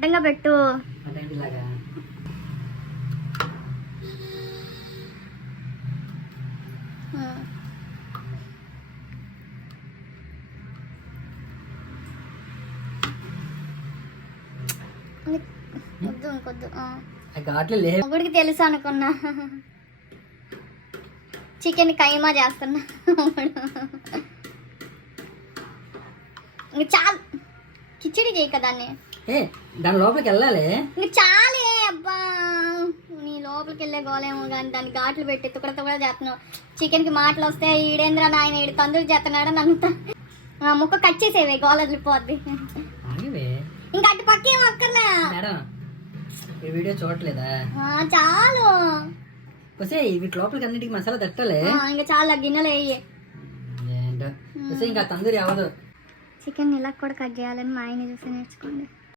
అడ్డంగా పెట్టు. అదేంటిలాగా వద్దు ఇంకొద్దు. ఘాట్లు లేదు. మొగుడికి తెలుసు అనుకున్నా. చికెన్ కైమా చేస్తున్నా. ఇంక చాలు, కిచిడి చేయి కదా దాని లోపలికి వెళ్ళాలి. ఇంక చాలే అబ్బా, నీ లోపలికి వెళ్ళే గోలేమో కానీ దాన్ని ఘాట్లు పెట్టి తుకడ తుకడ చేస్తున్నావు. చికెన్కి మాటలు వస్తే ఈడేంద్ర నాయన ఈడు తందూరి చేస్తున్నాడు నన్ను ముక్క కట్ చేసేవే, గోల వదిలిపోద్ది. ఇంకా అటు పక్కేమో అక్కర్లే. వీడియో చూడట్లేదా? చాలు, వీటి లోపలికి అన్నిటికి మసాలా తట్టాలి. ఇంకా చాలా గిన్నెలు వేయి. ఇంకా తందూరి అవ్వదు. చికెన్ ఇలా కూడా కట్ చేయాలని మా ఆయన చూసి నేర్చుకోండి.